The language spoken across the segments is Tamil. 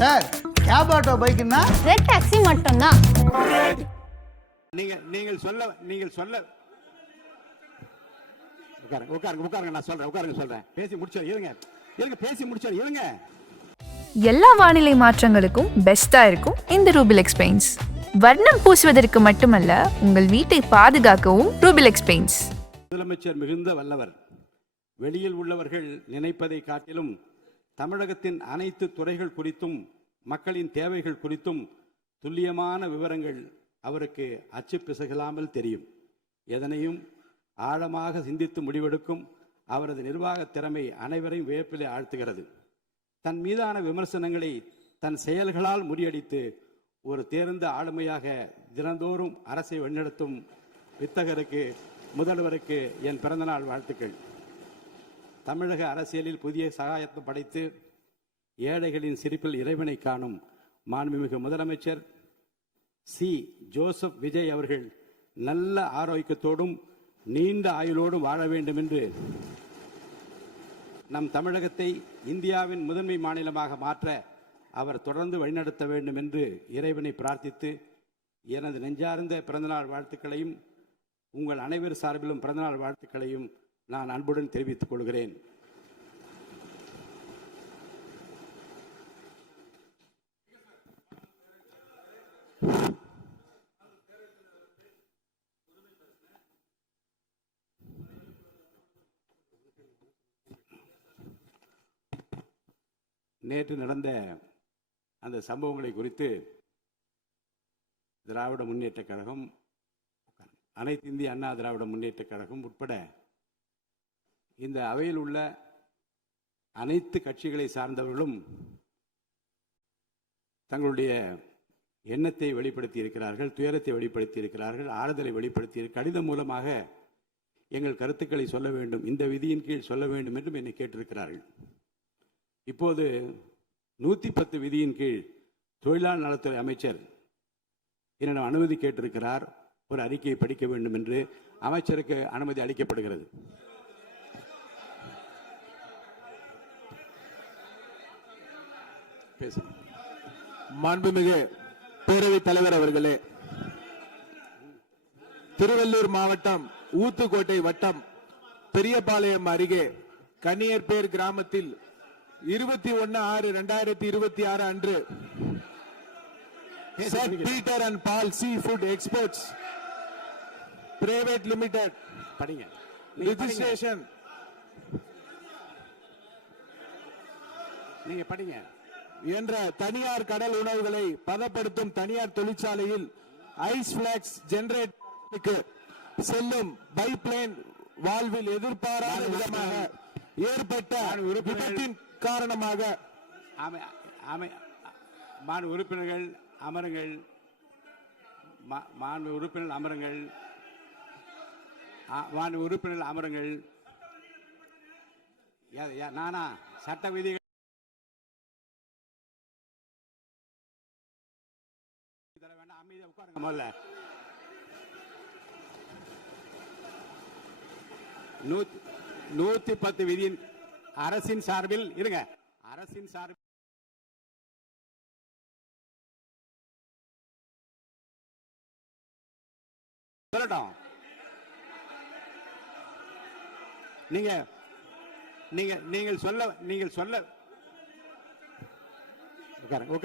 சார் கேப் ஆட்டோ பைக்குன்னா ரெட் டாக்ஸி மட்டும்தான். நீங்கள் சொல்ல உட்காருங்க நான் சொல்றேன் பேசி முடிச்சாரு இருங்க பேசி முடிச்சாரு இருங்க. எல்லா வானிலை மாற்றங்களுக்கும் பெஸ்டா இருக்கும் இந்த ரூபிலெக்ஸ் பெயிண்ட்ஸ். வர்ணம் பூசுவதற்கு மட்டுமல்ல, உங்கள் வீட்டை பாதுகாக்கவும் ரூபிலெக்ஸ் பெயிண்ட்ஸ். முதலமைச்சர் மிகுந்த வல்லவர். வெளியில் உள்ளவர்கள் நினைப்பதை காட்டிலும் தமிழகத்தின் அனைத்து துறைகள் குறித்தும் மக்களின் தேவைகள் குறித்தும் துல்லியமான விவரங்கள் அவருக்கு அச்சு பிசகலாமல் தெரியும். எதனையும் ஆழமாக சிந்தித்து முடிவெடுக்கும் அவரது நிர்வாக திறமை அனைவரையும் வியப்பிலே ஆழ்த்துகிறது. தன் மீதான விமர்சனங்களை தன் செயல்களால் முறியடித்து ஒரு தேர்ந்த ஆளுமையாக தினந்தோறும் அரசை வழிநடத்தும் வித்தகருக்கு, முதல்வருக்கு என் பிறந்தநாள் வாழ்த்துக்கள். தமிழக அரசியலில் புதிய சகாயத்தை படைத்து ஏழைகளின் சிரிப்பில் இறைவனை காணும் மாண்புமிகு முதலமைச்சர் சி. ஜோசப் விஜய் அவர்கள் நல்ல ஆரோக்கியத்தோடும் நீண்ட ஆயுளோடும் வாழ வேண்டும் என்று நம் தமிழகத்தை இந்தியாவின் முதன்மை மாநிலமாக மாற்ற அவர் தொடர்ந்து வழிநடத்த வேண்டும் என்று இறைவனை பிரார்த்தித்து எனது நெஞ்சார்ந்த பிறந்தநாள் வாழ்த்துக்களையும் உங்கள் அனைவர் சார்பிலும் பிறந்தநாள் வாழ்த்துக்களையும் நான் அன்புடன் தெரிவித்துக் கொள்கிறேன். நேற்று நடந்த அந்த சம்பவங்களை குறித்து திராவிட முன்னேற்ற கழகம், அனைத்து இந்திய அண்ணா திராவிட முன்னேற்ற கழகம் உட்பட இந்த அவையில் உள்ள அனைத்து கட்சிகளை சார்ந்தவர்களும் தங்களுடைய எண்ணத்தை வெளிப்படுத்தி இருக்கிறார்கள், துயரத்தை வெளிப்படுத்தி இருக்கிறார்கள், ஆறுதலை வெளிப்படுத்தி கடிதம் மூலமாக எங்கள் கருத்துக்களை சொல்ல வேண்டும், இந்த விதியின் கீழ் சொல்ல வேண்டும் என்றும் என்னை கேட்டிருக்கிறார்கள். இப்போது 110 விதியின் கீழ் தொழிலாளர் நலத்துறை அமைச்சர் என்னிடம் அனுமதி கேட்டிருக்கிறார். ஒரு அறிக்கையை படிக்க வேண்டும் என்று அமைச்சருக்கு அனுமதி அளிக்கப்படுகிறது. மாண்புமிகு பேரவைத் தலைவர் அவர்களே, திருவள்ளூர் மாவட்டம் ஊத்துக்கோட்டை வட்டம் பெரியபாளையம் அருகே கன்னியர்பேர் கிராமத்தில் 21/6/2026 அன்று saint Peter and Paul sea food exports private limited registration நீங்க படிங்க என்ற தனியார் கடல் உணவுகளை பதப்படுத்தும் தனியார் தொழிற்சாலையில் ஐஸ் பிளாக்ஸ் ஜெனரேட்டருக்கு செல்லும் பைப்லைன் வால்வில் எதிர்பாராத விதமாக ஏற்பட்ட விபத்தின் காரணமாக உறுப்பினர்கள் அமருங்கள். உறுப்பினர்கள் அமருங்கள். நானா சட்ட விதிகள் அமைதியா உட்காருங்க. முதல்ல 110 விதியின் அரசின் சார்பில் இருங்க. அரசின் சார்பில் சொல்லட்டும். நீங்கள் சொல்ல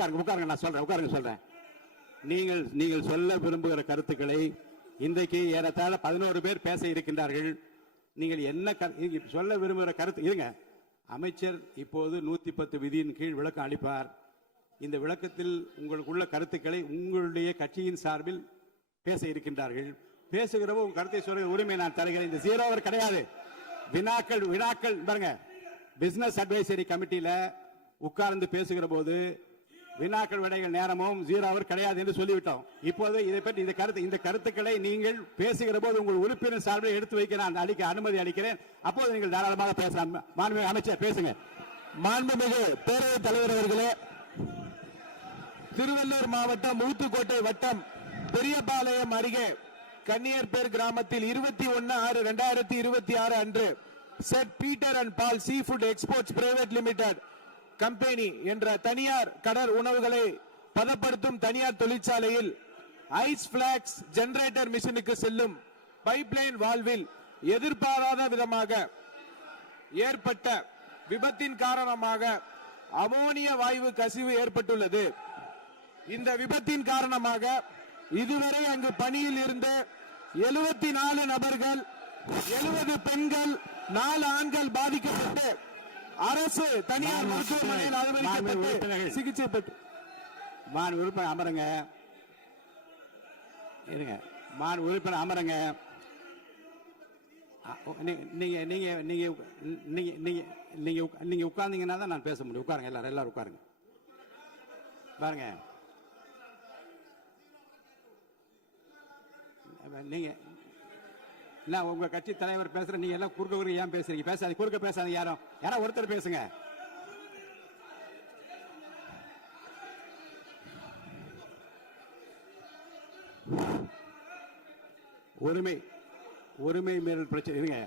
உட்காருங்க நான் சொல்றேன். நீங்கள் சொல்ல விரும்புகிற கருத்துக்களை இன்றைக்கு ஏறத்தாழ 11 பேர் பேச இருக்கின்றார்கள். நீங்கள் என்ன சொல்ல விரும்புகிற கருத்து இருங்க. அமைச்சர் இப்போது 110 விதியின் கீழ் விளக்கம் அளிப்பார். இந்த விளக்கத்தில் உங்களுக்குள்ள கருத்துக்களை உங்களுடைய கட்சியின் சார்பில் பேச இருக்கின்றார்கள். பேசுகிறவோ உங்க கருத்தை சொல்ற உரிமை நான் தருகிறேன். இந்த 0 அவர் கிடையாது. வினாக்கள் பாருங்க. பிசினஸ் அட்வைசரி கமிட்டியில உட்கார்ந்து பேசுகிற போது வினாக்கள் விடைகள் நேரமும் 0 அவர் கிடையாது என்று சொல்லிவிட்டோம். இப்போது இதை பற்றி இந்த கருத்துக்களை நீங்கள் பேசுகிற போது உங்கள் உறுப்பினர் சார்பில் எடுத்து வைக்க நான் அனுமதி அளிக்கிறேன். அப்போது நீங்கள் தாராளமாக பேசலாம். மாண்புமிகு அமைச்சர் பேசுங்க. மாண்புமிகு பேரவைத் தலைவர் அவர்களே, திருவள்ளூர் மாவட்டம் ஊத்துக்கோட்டை வட்டம் பெரியபாளையம் அருகே கன்னியர்பேர் கிராமத்தில் 21/6/2026 அன்று saint Peter and Paul sea food exports private limited company என்ற தனியார் கடல் உணவுகளை பதப்படுத்தும் தனியார் தொழிற்சாலையில் ஐஸ் பிளாக்ஸ் ஜெனரேட்டர் மிஷினுக்கு செல்லும் பைப்லைன் வால்வில் எதிர்பாராத விதமாக ஏற்பட்ட விபத்தின் காரணமாக அமோனிய வாயு கசிவு ஏற்பட்டுள்ளது. இந்த விபத்தின் காரணமாக இதுவரை அங்கு பணியில் இருந்த 74 நபர்கள், 70 பெண்கள், 4 ஆண்கள் பாதிக்கப்பட்டு அரசு தனியார் மருத்துவமனையில் அனுமதிக்கப்பட்டு சிகிச்சை பெற்று உறுப்பினர் அமருங்க. இருங்க, உறுப்பினர் அமருங்க. நீங்க நீங்க நீங்க நீங்க நீங்க உட்கார்ந்தீங்கன்னா தான் நான் பேச முடியும். உட்காருங்க, எல்லாரும் உட்காருங்க. பாருங்க, நீங்க நான் உங்க கட்சி தலைவர் பேசுற, நீங்க எல்லாம் குறுக்க ஏன் பேசுறீங்க? பேசாதீங்க, குறுக்க பேசாதீங்க. யாரோ ஒருத்தர் பேசுங்க. உரிமை மீறல் பிரச்சனை இருங்க.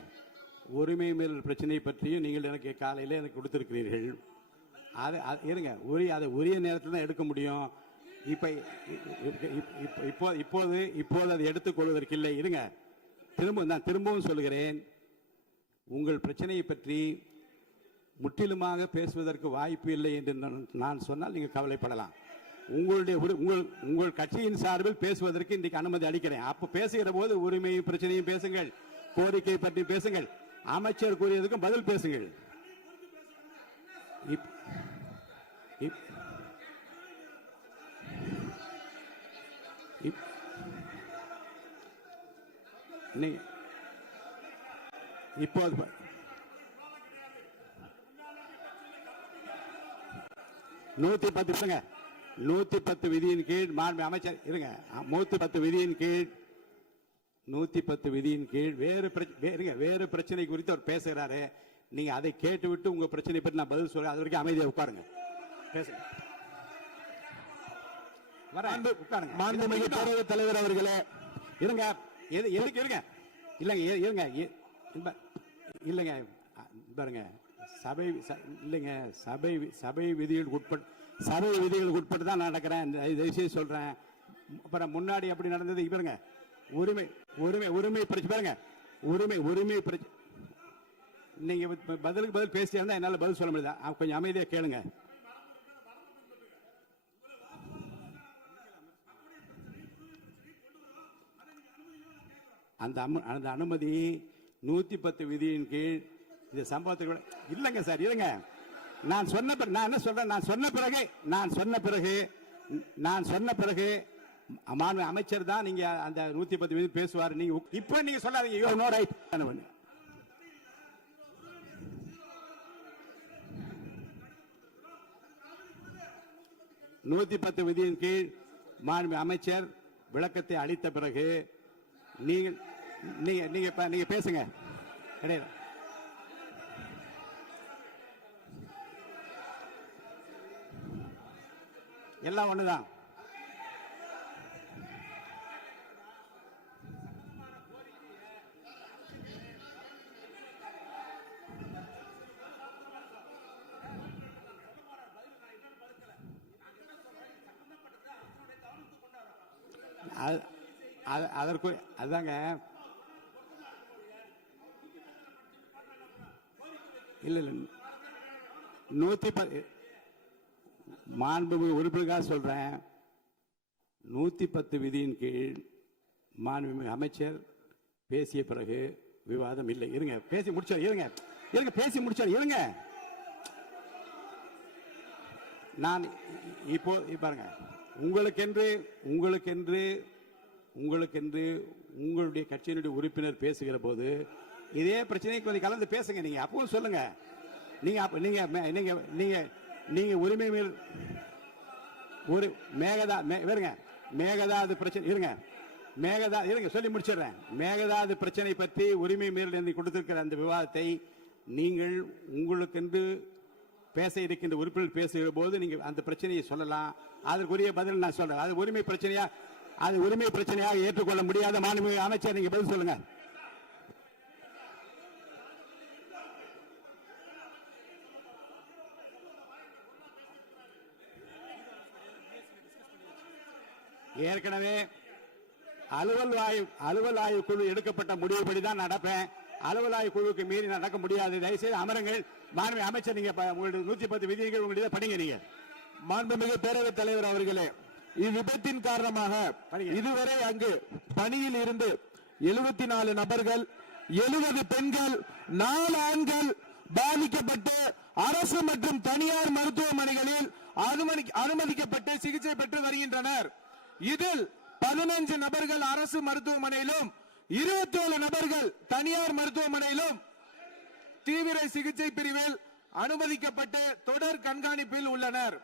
உரிமை மீறல் பிரச்சனை பற்றியும் நீங்கள் எனக்கு காலையில் எனக்கு கொடுத்திருக்கிறீர்கள். அது இருங்க, அதை உரிய நேரத்தில் தான் எடுக்க முடியும். இப்போது அதை எடுத்துக்கொள்வதற்கு இல்லை. இருங்க, நான் திரும்பவும் சொல்கிறேன், உங்கள் பிரச்சனையை பற்றி முற்றிலுமாக பேசுவதற்கு வாய்ப்பு இல்லை என்று நான் சொன்னால் நீங்கள் கவலைப்படலாம். உங்கள் கட்சியின் சார்பில் பேசுவதற்கு இன்றைக்கு அனுமதி அளிக்கிறேன். அப்ப பேசுகிற போது உரிமை பிரச்சனையும் பேசுங்கள், கோரிக்கை பற்றி பேசுங்கள், அமைச்சர் கூறியதுக்கும் பதில் பேசுங்கள். இப்போது 110 விதியின் கீழ் அமைச்சர் இருங்க. 110 விதியின் கீழ் வேறு பிரச்சனை குறித்து அவர் பேசுகிறாரு. நீங்க அதை கேட்டுவிட்டு உங்க பிரச்சனை பற்றி நான் பதில் சொல்றேன். அது வரைக்கும் அமைதியா உட்காருங்க. பேசுங்க. மாண்புமிகு பேரவைத் தலைவர் அவர்களே, இருங்க. எதுக்கு இருங்க? இல்லைங்க இல்லைங்க பாருங்க, சபை விதிகள் உட்பட்டு தான் நடக்கிறேன். தயவுசெய்து சொல்றேன். அப்புறம் முன்னாடி அப்படி நடந்தது. பாருங்க, உரிமை பிரச்சனை பாருங்க, உரிமை பிரச்சனை. நீங்க பதிலுக்கு பதில் பேசியா இருந்தா என்னால பதில் சொல்ல முடியாது. கொஞ்சம் அமைதியா கேளுங்க. அந்த அனுமதி 110 விதியின் கீழ் இந்த சம்பவத்துக்கு இல்லைங்க சார். இருங்க, நான் என்ன சொல்றேன், நான் சொன்ன பிறகு அமைச்சர் தான் நீங்க அந்த 110 விதி பேசுவார். நீங்க இப்ப நீங்க சொல்லாதீங்க. You know right. 110 விதியின் கீழ் மாண்பு அமைச்சர் விளக்கத்தை அளித்த பிறகு நீங்க பேசுங்க. எல்லாம் ஒண்ணுதான். அதற்கு அதுதாங்க. இல்ல 110 மாண்புமிகு உறுப்பினருக்காக சொல்றேன். 110 விதியின் கீழ் மாண்புமிகு அமைச்சர் பேசிய பிறகு விவாதம் இல்லை. இருங்க, பேசி முடிச்சார். பேசி முடிச்சார். நான் இப்போ பாருங்க, உங்களுக்கென்று உங்களுடைய கட்சியினுடைய உறுப்பினர் பேசுகிற போது இதே பிரச்சனை கொஞ்சம் கலந்து பேசுங்க. நீங்க அப்பவும் சொல்லுங்க. நீங்க உரிமை மேல் ஒரு மேகதாது பிரச்சனை இருங்க சொல்லி முடிச்சிடுறேன். மேகதாது பிரச்சனை பற்றி உரிமை மீறல் கொடுத்திருக்கிற அந்த விவாதத்தை நீங்கள் உங்களுக்கென்று பேச இருக்கின்ற உறுப்பினர் பேசுகிற போது நீங்க அந்த பிரச்சனையை சொல்லலாம். அதற்குரிய பதில் நான் சொல்றேன். அது உரிமை பிரச்சனையாக ஏற்றுக்கொள்ள முடியாத மாண்புமிகு அமைச்சர், நீங்க பதில் சொல்லுங்க. ஏற்கனவே அலுவல் ஆய்வு குழு எடுக்கப்பட்ட முடிவுபடிதான் நடப்பேன். அலுவல் ஆய்வு குழுவுக்கு மீறி நடக்க முடியாது. தயவுசெய்து அமருங்கள். மாண்புமிகு அமைச்சர், நீங்க உங்களுடைய 110 விதிகள் உங்களுடைய படிங்க. நீங்க மாண்புமிகு பேரவைத் தலைவர் அவர்களே, இவ்விபத்தின் காரணமாக இதுவரை அங்கு பணியில் இருந்து 74 நபர்கள், 70 பெண்கள், 4 ஆண்கள் பாதிக்கப்பட்டு அரசு மற்றும் தனியார் மருத்துவமனைகளில் அனுமதிக்கப்பட்டு சிகிச்சை பெற்று வருகின்றனர். இதில் 15 நபர்கள் அரசு மருத்துவமனையிலும் 27 நபர்கள் தனியார் மருத்துவமனையிலும் தீவிர சிகிச்சை பிரிவில் அனுமதிக்கப்பட்டு தொடர் கண்காணிப்பில் உள்ளனர்.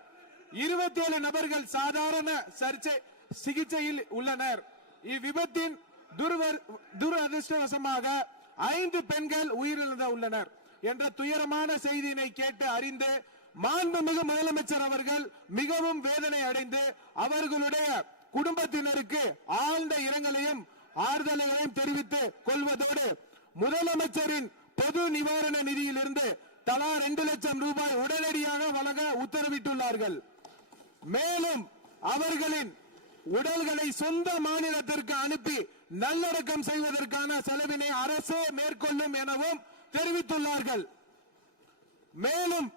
27 நபர்கள் சாதாரண சிகிச்சையில் உள்ளனர். இவ்விபத்தின் துரதிருஷ்டவசமாக 5 பெண்கள் உயிரிழந்து உள்ளனர் என்ற துயரமான செய்தியினை கேட்டு அறிந்து மாண்புமிகு முதலமைச்சர் அவர்கள் மிகவும் வேதனை அடைந்து அவர்களுடைய குடும்பத்தினருக்கு ஆழ்ந்த இரங்கலையும் ஆறுதலையும் தெரிவித்துக் கொள்வதோடு முதலமைச்சரின் பொது நிவாரண நிதியிலிருந்து தலா 2 லட்சம் ரூபாய் உடனடியாக வழங்க உத்தரவிட்டுள்ளார்கள். மேலும் அவர்களின் உடல்களை சொந்த மாநிலத்திற்கு அனுப்பி நல்லடக்கம் செய்வதற்கான செலவினை அரசே மேற்கொள்ளும் எனவும் தெரிவித்துள்ளார்கள். மேலும்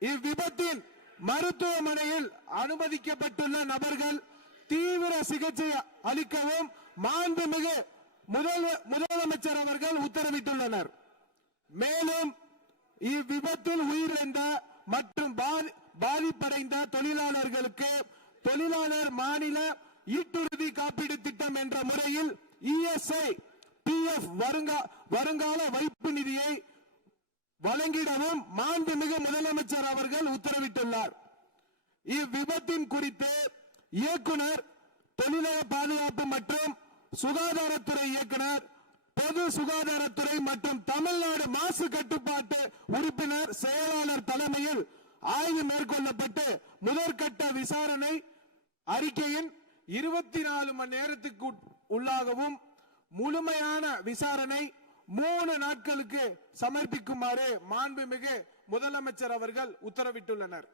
இவ்விபத்தின் மருத்துவமனையில் அனுமதிக்கப்பட்டுள்ள நபர்கள் தீவிர சிகிச்சை அளிக்கவும் மாண்புமிகு முதலமைச்சர் அவர்கள் உத்தரவிட்டுள்ளனர். மேலும் இவ்விபத்தில் உயிரிழந்த மற்றும் பாதிப்படைந்த தொழிலாளர்களுக்கு தொழிலாளர் மாநில ஈட்டுறுதி காப்பீடு திட்டம் என்ற முறையில் ESI PF வருங்கால வைப்பு நிதியை வழங்கிடவும் மாண்புமிகு முதலமைச்சர் அவர்கள் உத்தரவிட்டுள்ளார். இவ்விபத்தின் குறித்து இயக்குனர், தொழிலாளர் பாதுகாப்பு மற்றும் சுகாதாரத்துறை இயக்குனர், பொது சுகாதாரத்துறை மற்றும் தமிழ்நாடு மாசு கட்டுப்பாட்டு உறுப்பினர் செயலாளர் தலைமையில் ஆய்வு மேற்கொள்ளப்பட்டு முதற்கட்ட விசாரணை அறிக்கையின் 24 மணி நேரத்துக்கு உள்ளாகவும் முழுமையான விசாரணை 3 நாட்களுக்கு சமர்ப்பிக்குமாறு மாண்புமிகு முதலமைச்சர் அவர்கள் உத்தரவிட்டுள்ளனர்.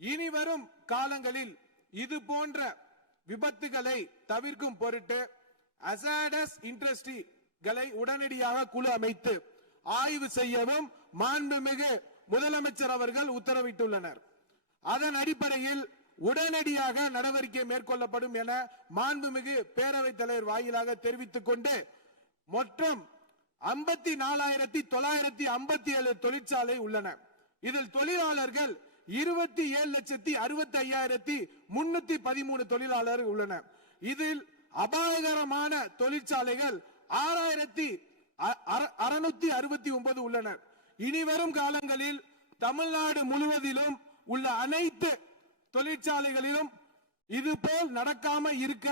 இனி வரும் காலங்களில் இது போன்ற விபத்துகளை தவிர்க்கும் பொருட்டு அசாடஸ் இண்டஸ்ட்ரிகளை உடனடியாக குழு அமைத்து ஆய்வு செய்யவும் மாண்புமிகு முதலமைச்சர் அவர்கள் உத்தரவிட்டுள்ளனர். அதன் அடிப்படையில் உடனடியாக நடவடிக்கை மேற்கொள்ளப்படும் என மாண்புமிகு பேரவைத் தலைவர் வாயிலாக தெரிவித்துக் கொண்டு மொத்தம் 54,957 தொழிற்சாலை உள்ளன. இதில் தொழிலாளர்கள் 27,65,313 தொழிலாளர்கள் உள்ளனர். இதில் அபாயகரமான தொழிற்சாலைகள் 6,669 உள்ளனர். இனி வரும் காலங்களில் தமிழ்நாடு முழுவதிலும் உள்ள அனைத்து தொழிற்சாலைகளிலும் இதுபோல் நடக்காம இருக்க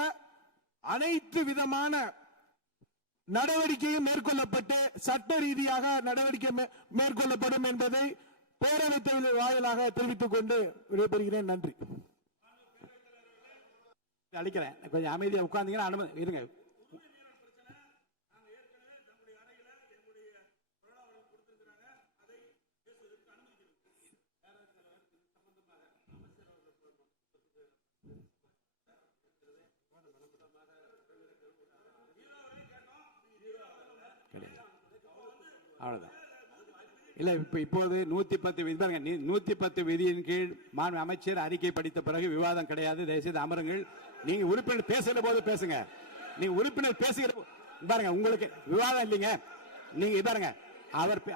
அனைத்து விதமான நடவடிக்கையும் மேற்கொள்ளப்பட்டு சட்ட ரீதியாக நடவடிக்கை மேற்கொள்ளப்படும் என்பதை பேரவைத் தலைவர் வாயிலாக தெரிவித்துக் கொண்டு விடைபெறுகிறேன். நன்றி. அளிக்கிறேன். கொஞ்சம் அமைதியா உட்கார்ந்தீங்கன்னா அனுமதி இருங்க. அவ்வளவுதான். இல்ல இப்போது 110 விதியின் கீழ் அமைச்சர் அறிக்கை படித்த பிறகு விவாதம் கிடையாது. தயவுசெய்து அமருங்கள். நீங்க உறுப்பினர் பேசுற போது பேசுங்க. நீங்க உறுப்பினர் பேசுகிற பாருங்க, உங்களுக்கு விவாதம் இல்லைங்க. நீங்க பாருங்க,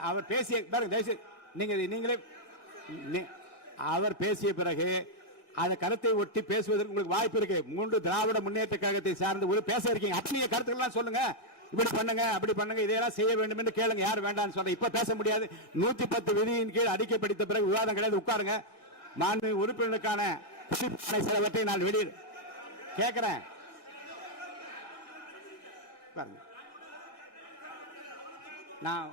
அவர் பேசிய பாருங்க, தயவுசெய்து நீங்களே அவர் பேசிய பிறகு அந்த கருத்தை ஒட்டி பேசுவதற்கு உங்களுக்கு வாய்ப்பு இருக்கு. 3 திராவிட முன்னேற்ற கழகத்தை சார்ந்து ஒரு பேச இருக்கீங்க. அப்படி கருத்துக்கள்லாம் சொல்லுங்க. இப்படி பண்ணுங்க, அப்படி பண்ணுங்க, இதெல்லாம் செய்ய வேண்டும் என்று கேளுங்க. யார் வேண்டாம்னு சொல்ற இப்ப பேச முடியாது. 110 விதியின் கீழ் அறிக்கை படித்த பிறகு விவாதம் கிடையாது. உட்காருங்க. மாண்பு உறுப்பினருக்கான சிலவற்றை நான் வெளியே கேட்கிறேன். நான்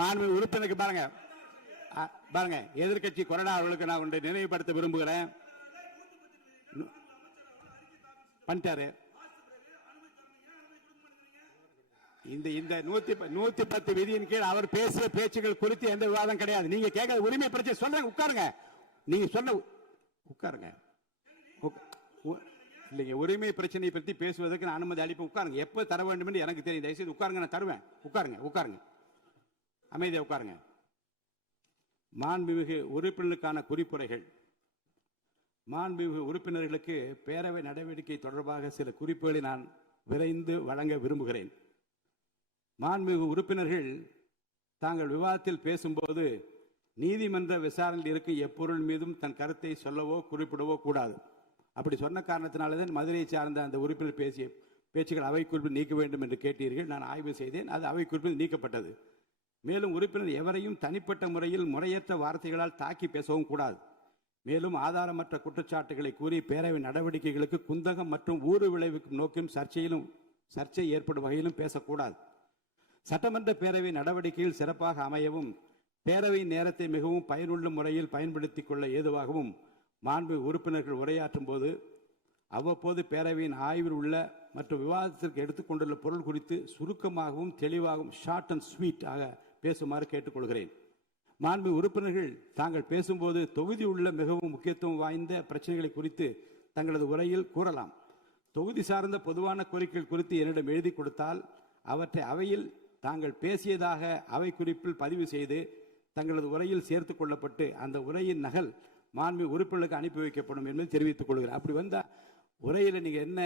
மாண்பு உறுப்பினருக்கு பாருங்க எதிர்கட்சி கொறடா அவர்களுக்கு நான் ஒன்றை நினைவுபடுத்த விரும்புகிறேன். பண்ணிட்டாரு. இந்த 110 விதியின் கீழ் அவர் பேசிய பேச்சுகள் குறித்து எந்த விவாதம் கிடையாது. நீங்க கேட்க உரிமை பிரச்சனை சொல்றேன். உட்காருங்க. நீங்க சொன்ன உட்காருங்க. இல்லைங்க, உரிமை பிரச்சனையை பற்றி பேசுவதற்கு நான் அனுமதி அளிப்பேன். உட்காருங்க. எப்ப தர வேண்டும் என்று எனக்கு தெரியும். தயவுசெய்து உட்காருங்க, நான் தருவேன். உட்காருங்க, உட்காருங்க, அமைதியா உட்காருங்க. மாண்புமிகு உறுப்பினர்களுக்கான குறிப்புரைகள். மாண்புமிகு உறுப்பினர்களுக்கு பேரவை நடவடிக்கை தொடர்பாக சில குறிப்புகளை நான் விரைந்து வழங்க விரும்புகிறேன். மாண்புமிகு உறுப்பினர்கள் தாங்கள் விவாதத்தில் பேசும்போது நீதிமன்ற விசாரணையில் இருக்கும் எப்பொருள் மீதும் தன் கருத்தை சொல்லவோ குறிப்பிடவோ கூடாது. அப்படி சொன்ன காரணத்தினால்தான் மதுரையை சார்ந்த அந்த உறுப்பினர் பேசிய பேச்சுகள் அவை குறிப்பில் நீக்க வேண்டும் என்று கேட்டீர்கள். நான் ஆய்வு செய்தேன், அது அவை குறிப்பில் நீக்கப்பட்டது. மேலும் உறுப்பினர் எவரையும் தனிப்பட்ட முறையில் முறையற்ற வார்த்தைகளால் தாக்கி பேசவும் கூடாது. மேலும் ஆதாரமற்ற குற்றச்சாட்டுகளை கூறி பேரவை நடவடிக்கைகளுக்கு குந்தகம் மற்றும் ஊறு விளைவிக்கும் நோக்கிலும் சர்ச்சை ஏற்படும் வகையிலும் பேசக்கூடாது. சட்டமன்ற பேரவை நடவடிக்கையில் சிறப்பாக அமையவும் பேரவையின் நேரத்தை மிகவும் பயனுள்ள முறையில் பயன்படுத்திக் கொள்ள ஏதுவாகவும் மாண்பு உறுப்பினர்கள் உரையாற்றும் போது அவ்வப்போது பேரவையின் ஆய்வில் உள்ள மற்றும் விவாதத்திற்கு எடுத்துக்கொண்டுள்ள பொருள் குறித்து சுருக்கமாகவும் தெளிவாகவும் ஷார்ட் அண்ட் ஸ்வீட் ஆக பேசுமாறு கேட்டுக்கொள்கிறேன். மாண்பு உறுப்பினர்கள் தாங்கள் பேசும்போது தொகுதி உள்ள மிகவும் முக்கியத்துவம் வாய்ந்த பிரச்சனைகளை குறித்து தங்களது உரையில் கூறலாம். தொகுதி சார்ந்த பொதுவான கோரிக்கைகள் குறித்து என்னிடம் எழுதி கொடுத்தால் அவற்றை அவையில் தாங்கள் பேசியதாக அவை குறிப்பில் பதிவு செய்து தங்களது உரையில் சேர்த்துக் கொள்ளப்பட்டு அந்த உரையின் நகல் மாண்பு உறுப்பினர்களுக்கு அனுப்பி வைக்கப்படும் என்பதை தெரிவித்துக் கொள்கிறேன். அப்படி வந்தால் உரையில் நீங்கள் என்ன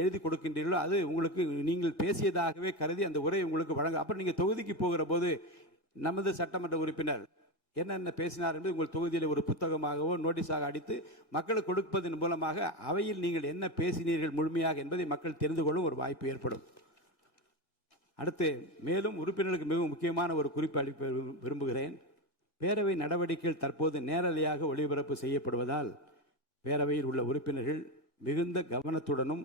எழுதி கொடுக்கின்றீர்களோ அது உங்களுக்கு நீங்கள் பேசியதாகவே கருதி அந்த உரை உங்களுக்கு வழங்க. அப்புறம் நீங்கள் தொகுதிக்கு போகிற போது நமது சட்டமன்ற உறுப்பினர் என்னென்ன பேசினார் என்று உங்கள் தொகுதியில் ஒரு புத்தகமாகவோ நோட்டீஸாக அடித்து மக்களுக்கு கொடுப்பதன் மூலமாக அவையில் நீங்கள் என்ன பேசினீர்கள் முழுமையாக என்பதை மக்கள் தெரிந்து கொள்ளும் ஒரு வாய்ப்பு ஏற்படும். அடுத்து மேலும் உறுப்பினர்களுக்கு மிகவும் முக்கியமான ஒரு குறிப்பு அளிக்க விரும்புகிறேன். பேரவை நடவடிக்கைகள் தற்போது நேரலையாக ஒளிபரப்பு செய்யப்படுவதால் பேரவையில் உள்ள உறுப்பினர்கள் மிகுந்த கவனத்துடனும்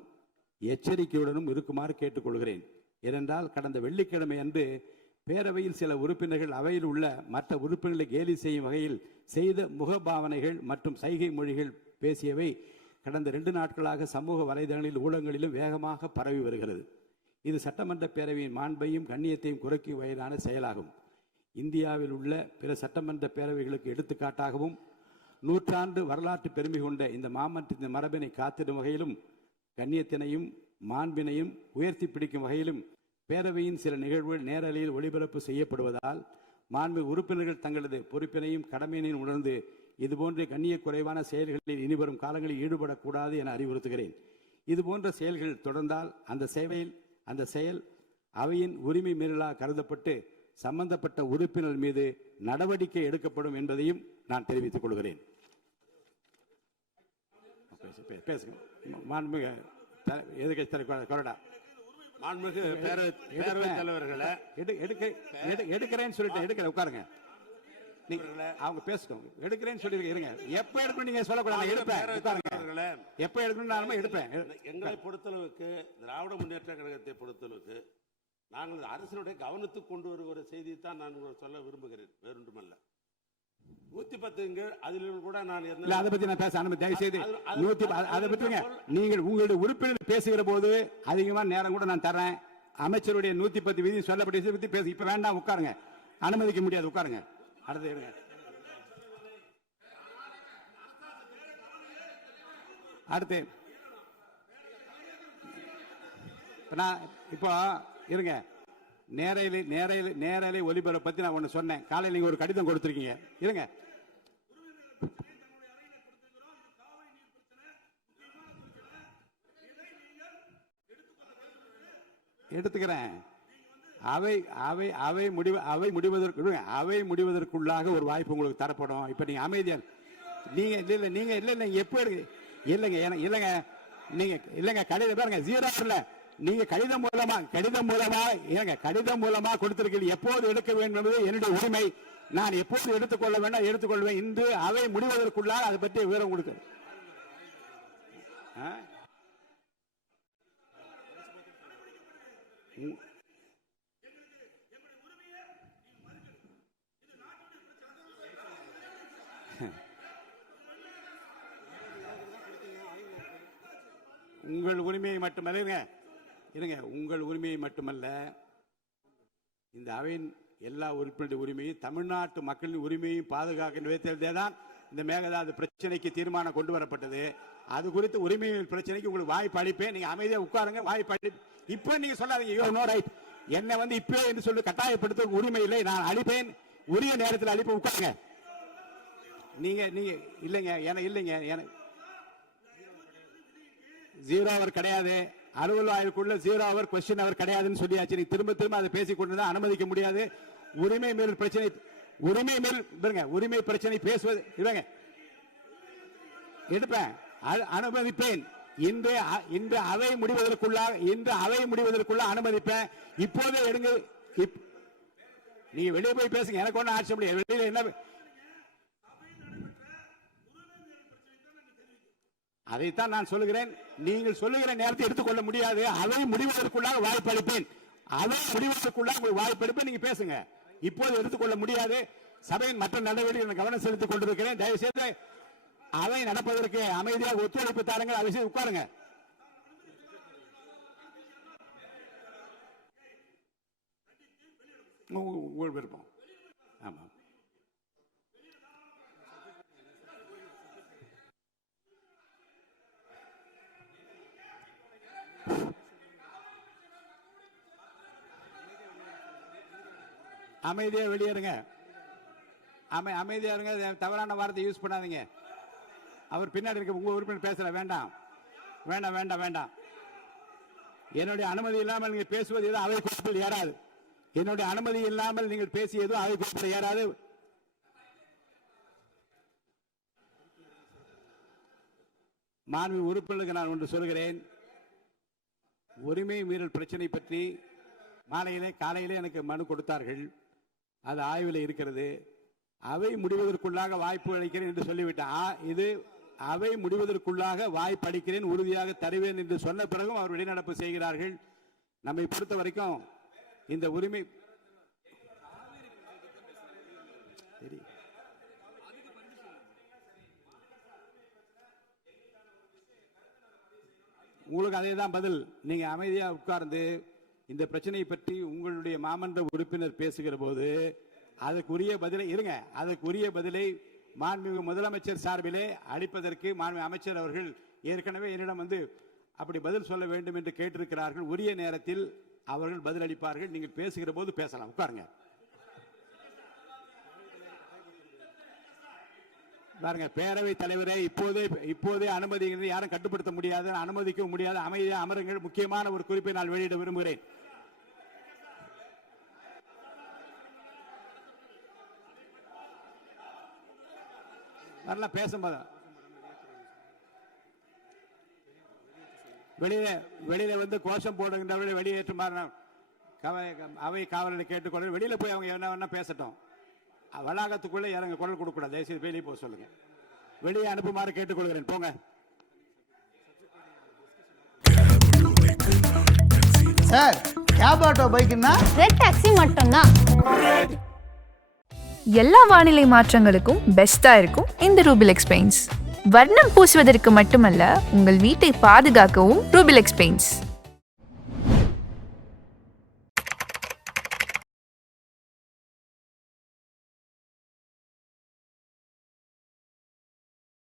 எச்சரிக்கையுடனும் இருக்குமாறு கேட்டுக்கொள்கிறேன். ஏனென்றால் கடந்த வெள்ளிக்கிழமை அன்று பேரவையில் சில உறுப்பினர்கள் அவையில் உள்ள மற்ற உறுப்பினர்களை கேலி செய்யும் வகையில் செய்த முகபாவனைகள் மற்றும் சைகை மொழிகள் பேசியவை கடந்த 2 நாட்களாக சமூக வலைதளங்களில் ஊடகங்களிலும் வேகமாக பரவி வருகிறது. இது சட்டமன்ற பேரவையின் மாண்பையும் கண்ணியத்தையும் குறைக்கும் வகையிலான செயலாகும். இந்தியாவில் உள்ள பிற சட்டமன்ற பேரவைகளுக்கு எடுத்துக்காட்டாகவும் நூற்றாண்டு வரலாற்று பெருமை கொண்ட இந்த மாமன்றத்தின் மரபினை காத்திடும் வகையிலும் கண்ணியத்தினையும் மாண்பினையும் உயர்த்தி பிடிக்கும் வகையிலும் பேரவையின் சில நிகழ்வுகள் நேரலையில் ஒளிபரப்பு செய்யப்படுவதால் மாண்பு உறுப்பினர்கள் தங்களது பொறுப்பினையும் கடமையினையும் உணர்ந்து இதுபோன்ற கண்ணிய குறைவான செயல்களில் இனிவரும் காலங்களில் ஈடுபடக்கூடாது என அறிவுறுத்துகிறேன். இதுபோன்ற செயல்கள் தொடர்ந்தால் அந்த செயல் அவையின் உரிமை மீறலாக கருதப்பட்டு சம்பந்தப்பட்ட உறுப்பினர் மீது நடவடிக்கை எடுக்கப்படும் என்பதையும் நான் தெரிவித்துக் கொள்கிறேன். எடுக்கிறேன்னு சொல்லிட்டு உட்காருங்க. அவங்க பேசட்டும். எடுக்கிறேன்னு சொல்லி இருங்க. எப்ப எடுக்கணும் நீங்க சொல்லக்கூடாது. எடுப்பேன். எப்ப எடுக்கணும் நான் எடுப்பேன். எங்களை பொறுத்தளவுக்கு திராவிட முன்னேற்ற கழகத்தை பொறுத்தளவுக்கு நாங்கள் அரசினுடைய கவனத்துக்கு கொண்டு வருகிற செய்தியை தான் நான் சொல்ல விரும்புகிறேன். வேறொன்றுமல்ல. 110 அதில் கூட நான் அதை பத்தி நான் பேச அனுமதி தயவு செய்து அதை பற்றிங்க. நீங்கள் உங்களுடைய உறுப்பினர் பேசுகிற போது அதிகமான நேரம் கூட நான் தரேன். அமைச்சருடைய 110 விதி சொல்லப்பட்ட பத்தி பேச இப்ப வேண்டாம். உட்காருங்க. அனுமதிக்க முடியாது. உட்காருங்க. அடுத்து அடுத்து இப்போ இருங்க. நேரலை ஒலிபரப்பு பத்தி நான் ஒண்ணு சொன்னேன். காலையில் நீங்க ஒரு கடிதம் கொடுத்திருக்கீங்க. இருங்க. எடுத்துக்கிறேன். அவை முடிவதற்குள்ளாக ஒரு வாய்ப்பு உங்களுக்கு தரப்படும். இப்ப நீங்க அமைதியா நீங்க இல்ல எப்ப இல்லங்க கடிதம் பாருங்க. 0 இல்ல. நீங்க கடிதம் மூலமா கொடுத்திருக்கீங்க. எப்போது எடுக்க வேண்டும் என்பது என்னுடைய உரிமை. நான் எப்போது எடுத்துக்கொள்ள வேண்டாம் எடுத்துக்கொள்வேன். இன்று அவை முடிவதற்குள்ளாக அதை பற்றி விவரம் கொடுக்க உங்கள் உரிமையை மட்டுமல்ல இருங்க. உங்கள் உரிமையை மட்டுமல்ல, இந்த அவையின் எல்லா உறுப்பினருடைய உரிமையும் தமிழ்நாட்டு மக்களின் உரிமையும் பாதுகாக்கின்ற விதத்தில்தான் இந்த மேகதாது பிரச்சனைக்கு தீர்மானம் கொண்டு வரப்பட்டது. அது குறித்து உரிமை பிரச்சனைக்கு உங்களுக்கு வாய்ப்பு அளிப்பேன். நீங்க அமைதியா உட்காருங்க. வாய்ப்பு அளி இப்ப நீங்க சொல்லாதீங்க. No right. என்ன வந்து இப்ப என்று சொல்லி கட்டாயப்படுத்த உரிமை இல்லை. நான் அளிப்பேன். உரிய நேரத்தில் அளிப்பேன். உட்காருங்க. நீங்க இல்லைங்க இல்லைங்க 0 ஹவர் கிடையாது. அலுவல் ஆய்வுக்குள்ள 0 ஹவர் கொஸ்டின் ஹவர் கிடையாதுன்னு சொல்லியாச்சு. நீ திரும்ப அதை பேசிக் கொண்டு அனுமதிக்க முடியாது. உரிமை மேல் பிரச்சனை உரிமை பிரச்சனை பேசுவது எடுப்பேன், அனுமதிப்பேன். இன்று அவை முடிவதற்குள்ள அனுமதிப்பேன். இப்போதே எடுங்க. நீங்க வெளியே போய் பேசுங்க. எனக்கு ஒன்றும் ஆட்சி முடியாது. வெளியில என்ன அதைத்தான் நான் சொல்லுகிறேன். நீங்கள் சொல்லுகிற நேரத்தை எடுத்துக்கொள்ள முடியாது. அவை முடிவதற்குள்ளாக வாய்ப்பு அளிப்பேன். அவை முடிவதற்குள்ளாக வாய்ப்பு அளிப்பேன். நீங்க பேசுங்க. இப்போது எடுத்துக்கொள்ள முடியாது. சபையின் மற்ற நடவடிக்கைகள் கவனம் செலுத்திக் கொண்டிருக்கிறேன். தயவுசெய்து அவை நடப்பதற்கு அமைதியாக ஒத்துழைப்பு தாருங்கள். அவசியம் உட்காருங்க. உங்கள் விருப்பம். ஆமா, அமைதியா வெளியேறுங்க. அமைதியா இருங்க. தவறான வார்த்தை யூஸ் பண்ணாதீங்க. அவர் பின்னாடி இருக்க உங்க உறுப்பினர் பேசல. வேண்டாம். என்னுடைய அனுமதி இல்லாமல் நீங்க பேசுவது எதுவும் அவை குறிப்பில் ஏறாது. என்னுடைய அனுமதி இல்லாமல் நீங்கள் பேசியதும் அவை குறிப்பில் ஏறாது. மாண்பு உறுப்பினருக்கு நான் ஒன்று சொல்கிறேன். உரிமை மீறல் பிரச்சனை பற்றி காலையிலே எனக்கு மனு கொடுத்தார்கள். அது ஆய்வில் இருக்கிறது. அவை முடிவதற்குள்ளாக வாய்ப்பு அளிக்கிறேன் என்று சொல்லிவிட்டேன். இது அவை முடிவதற்குள்ளாக வாய்ப்பு அளிக்கிறேன், உறுதியாக தருவேன் என்று சொன்ன பிறகும் அவர் வெளிநடப்பு செய்கிறார்கள். நம்மை பொறுத்த வரைக்கும் இந்த உரிமை உங்களுக்கு அதே தான் பதில். நீங்க அமைதியா உட்கார்ந்து இந்த பிரச்சனையை பற்றி உங்களுடைய மாமன்ற உறுப்பினர் பேசுகிற போது அதற்குரிய பதிலை மாண்புமிகு முதலமைச்சர் சார்பிலே அளிப்பதற்கு மாண்புமிகு அமைச்சர் அவர்கள் ஏற்கனவே என்னிடம் அப்படி பதில் சொல்ல வேண்டும் என்று கேட்டிருக்கிறார்கள். உரிய நேரத்தில் அவர்கள் பதில் அளிப்பார்கள். நீங்கள் பேசுகிற போது பேசலாம். உட்காருங்க. பாருங்க, பேரவைத் தலைவரே இப்போதே அனுமதி யாரும் கட்டுப்படுத்த முடியாது, அனுமதிக்க முடியாது. அமைதியா அமருங்கள். முக்கியமான ஒரு குறிப்பை நான் வெளியிட விரும்புகிறேன். பேசும்போது வெளியில கோஷம் போடுகின்றவர்களை வெளியேற்றுமாறு அவை காவலரை கேட்டுக்கொள்ள. வெளியில போய் அவங்க என்ன பேசட்டும். வளாகத்துக்குள்ள இறங்க குரல் கொடுக்க கூடாது. தயவுசெய்து வெளியே போக சொல்லுங்க. வெளியே அனுப்புமாறு கேட்டுக்கொள்கிறேன். போங்க. சார், கேப் ஆட்டோ பைக்னா ரெட் டாக்ஸி மட்டும்தான். எல்லா வானிலை மாற்றங்களுக்கும் பெஸ்டா இருக்கும் இந்த ரூபிலெக்ஸ் பெயிண்ட்ஸ். வர்ணம் பூசுவதற்கு மட்டுமல்ல, உங்கள் வீட்டை பாதுகாக்கவும் ரூபிலெக்ஸ் பெயிண்ட்ஸ்.